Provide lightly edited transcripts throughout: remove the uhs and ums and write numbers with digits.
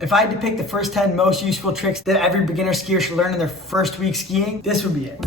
If I had to pick the first 10 most useful tricks that every beginner skier should learn in their first week skiing, this would be it.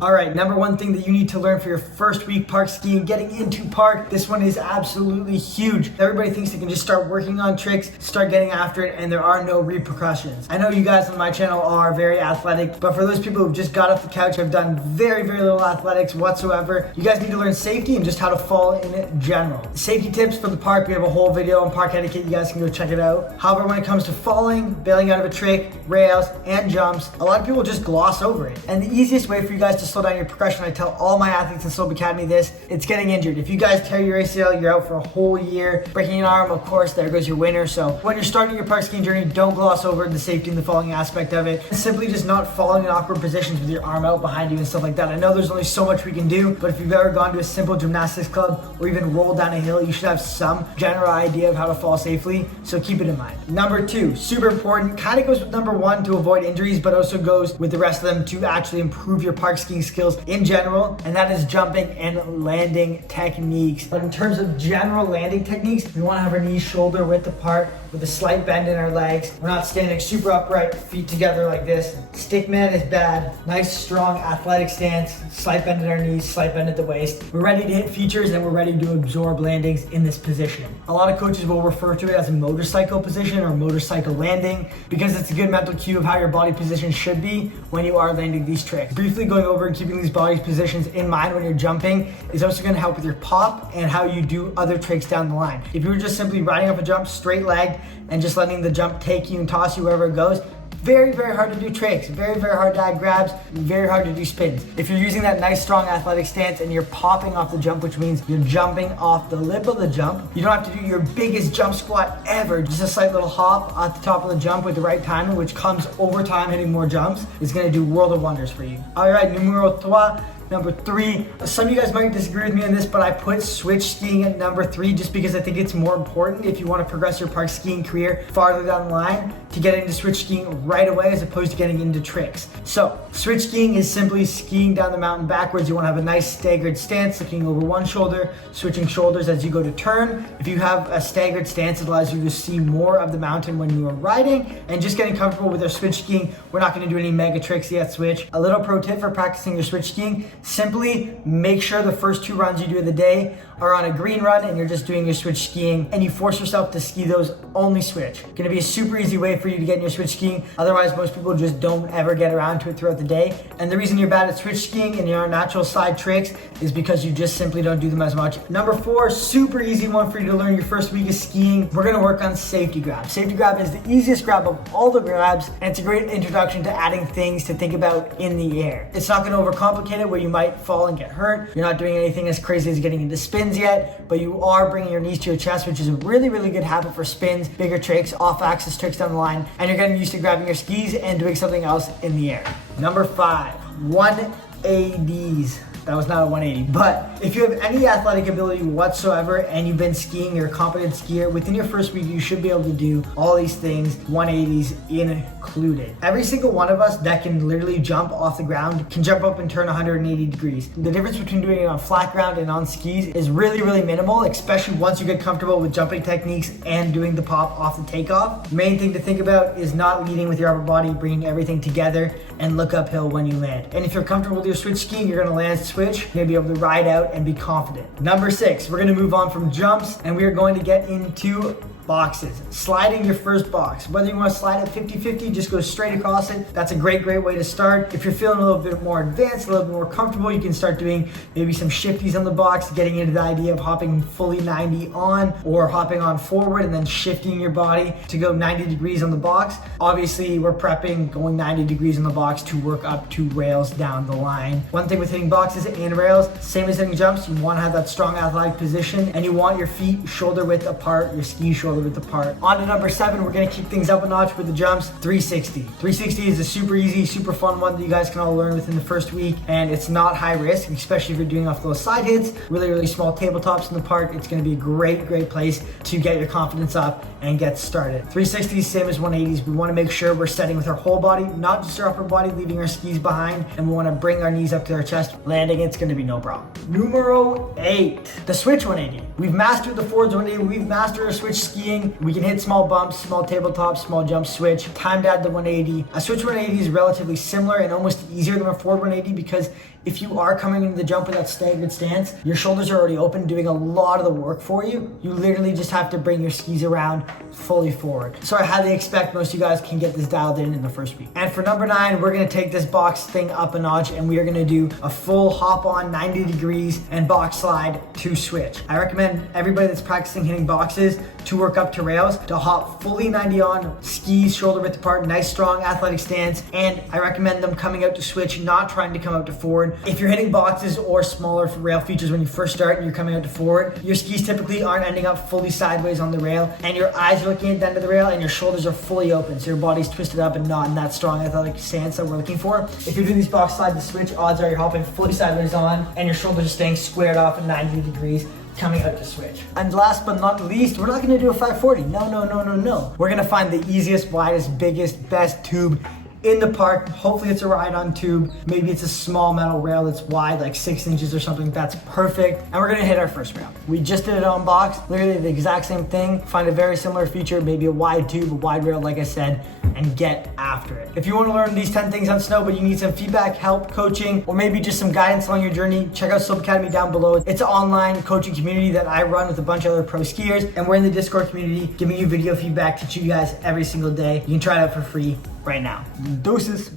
Alright, number one thing that you need to learn for your first week park skiing, getting into park, this one is absolutely huge. Everybody thinks they can just start working on tricks, start getting after it, and there are no repercussions. I know you guys on my channel are very athletic, but for those people who've just got off the couch, have done very little athletics whatsoever, you guys need to learn safety and just how to fall in general. Safety tips for the park, we have a whole video on park etiquette, you guys can go check it out. However, when it comes to falling, bailing out of a trick, rails, and jumps, a lot of people just gloss over it. And the easiest way for you guys to slow down your progression, I tell all my athletes in Slope Academy this, it's getting injured. If you guys tear your ACL, you're out for a whole year. Breaking an arm, of course, there goes your winner. So when you're starting your park skiing journey, don't gloss over the safety and the falling aspect of it. Simply just not falling in awkward positions with your arm out behind you and stuff like that. I know there's only so much we can do, but if you've ever gone to a simple gymnastics club or even rolled down a hill, you should have some general idea of how to fall safely. So keep it in mind. Number two, super important, kind of goes with number one to avoid injuries, but also goes with the rest of them to actually improve your park skiing skills in general, and that is jumping and landing techniques. But in terms of general landing techniques, we want to have our knees shoulder width apart with a slight bend in our legs. We're not standing super upright, feet together like this. Stickman is bad. Nice, strong, athletic stance, slight bend in our knees, slight bend at the waist. We're ready to hit features and we're ready to absorb landings in this position. A lot of coaches will refer to it as a motorcycle position or motorcycle landing because it's a good mental cue of how your body position should be when you are landing these tricks. Briefly going over and keeping these body positions in mind when you're jumping is also going to help with your pop and how you do other tricks down the line. If you were just simply riding off a jump straight legged and just letting the jump take you and toss you wherever it goes, very hard to do tricks, very hard to add grabs, very hard to do spins. If you're using that nice strong athletic stance and you're popping off the jump, which means you're jumping off the lip of the jump, you don't have to do your biggest jump squat ever. Just a slight little hop at the top of the jump with the right timing, which comes over time hitting more jumps, is going to do world of wonders for you. All right, numero trois. Number three, some of you guys might disagree with me on this, but I put switch skiing at number three just because I think it's more important if you want to progress your park skiing career farther down the line to get into switch skiing right away as opposed to getting into tricks. So switch skiing is simply skiing down the mountain backwards. You want to have a nice staggered stance, looking over one shoulder, switching shoulders as you go to turn. If you have a staggered stance, it allows you to see more of the mountain when you are riding and just getting comfortable with our switch skiing. We're not going to do any mega tricks yet switch. A little pro tip for practicing your switch skiing, simply make sure the first two runs you do of the day are on a green run and you're just doing your switch skiing and you force yourself to ski those only switch. Gonna be a super easy way for you to get in your switch skiing. Otherwise, most people just don't ever get around to it throughout the day. And the reason you're bad at switch skiing and your natural side tricks is because you just simply don't do them as much. Number four, super easy one for you to learn your first week of skiing. We're gonna work on safety grab. Safety grab is the easiest grab of all the grabs and it's a great introduction to adding things to think about in the air. It's not gonna overcomplicate it where you might fall and get hurt. You're not doing anything as crazy as getting into spins yet, but you are bringing your knees to your chest, which is a really good habit for spins, bigger tricks, off-axis tricks down the line, and you're getting used to grabbing your skis and doing something else in the air. Number five, 180s. That was not a 180, but if you have any athletic ability whatsoever and you've been skiing, you're a competent skier, within your first week, you should be able to do all these things, 180s included. Every single one of us that can literally jump off the ground can jump up and turn 180 degrees. The difference between doing it on flat ground and on skis is really minimal, especially once you get comfortable with jumping techniques and doing the pop off the takeoff. The main thing to think about is not leading with your upper body, bringing everything together and look uphill when you land. And if you're comfortable with your switch skiing, you're gonna land switch, you're gonna be able to ride out and be confident. Number six, we're gonna move on from jumps and we are going to get into boxes. Sliding your first box. Whether you want to slide at 50-50, just go straight across it. That's a great way to start. If you're feeling a little bit more advanced, a little bit more comfortable, you can start doing maybe some shifties on the box, getting into the idea of hopping fully 90 on or hopping on forward and then shifting your body to go 90 degrees on the box. Obviously, we're prepping going 90 degrees on the box to work up to rails down the line. One thing with hitting boxes and rails, same as hitting jumps, you want to have that strong athletic position and you want your feet shoulder width apart, your skis shoulder shoulder width apart. On to number 7, we're gonna kick things up a notch with the jumps, 360. 360 is a super easy, super fun one that you guys can all learn within the first week, and it's not high risk, especially if you're doing off those side hits, really small tabletops in the park. It's gonna be a great place to get your confidence up and get started. 360 is same as 180s. We wanna make sure we're setting with our whole body, not just our upper body, leaving our skis behind, and we wanna bring our knees up to our chest. Landing, it's gonna be no problem. Numero 8, the switch 180. We've mastered the forwards 180, we've mastered our switch skiing. We can hit small bumps, small tabletops, small jumps, switch. Time to add the 180. A switch 180 is relatively similar and almost easier than a forward 180 because if you are coming into the jump with that staggered stance, your shoulders are already open, doing a lot of the work for you. You literally just have to bring your skis around fully forward. So I highly expect most of you guys can get this dialed in the first week. And for number 9, we're gonna take this box thing up a notch, and we are gonna do a full hop on 90 degrees and box slide to switch. I recommend everybody that's practicing hitting boxes to work up to rails, to hop fully 90 on, skis shoulder width apart, nice strong athletic stance, and I recommend them coming out to switch, not trying to come out to forward. If you're hitting boxes or smaller rail features when you first start and you're coming out to forward, your skis typically aren't ending up fully sideways on the rail, and your eyes are looking at the end of the rail, and your shoulders are fully open, so your body's twisted up and not in that strong athletic stance that we're looking for. If you're doing these box slide to switch, odds are you're hopping fully sideways on, and your shoulders are staying squared off at 90 degrees. Coming out to switch. And last but not least, we're not gonna do a 540. No. We're gonna find the easiest, widest, biggest, best tube in the park. Hopefully it's a ride-on tube. Maybe it's a small metal rail that's wide, like 6 inches or something. That's perfect. And we're gonna hit our first rail. We just did it on box, literally the exact same thing. Find a very similar feature, maybe a wide tube, a wide rail, like I said, and get after it. If you want to learn these 10 things on snow, but you need some feedback, help, coaching, or maybe just some guidance along your journey, check out Slope Academy down below. It's an online coaching community that I run with a bunch of other pro skiers, and we're in the Discord community giving you video feedback, teaching you guys every single day. You can try it out for free right now. Deuces.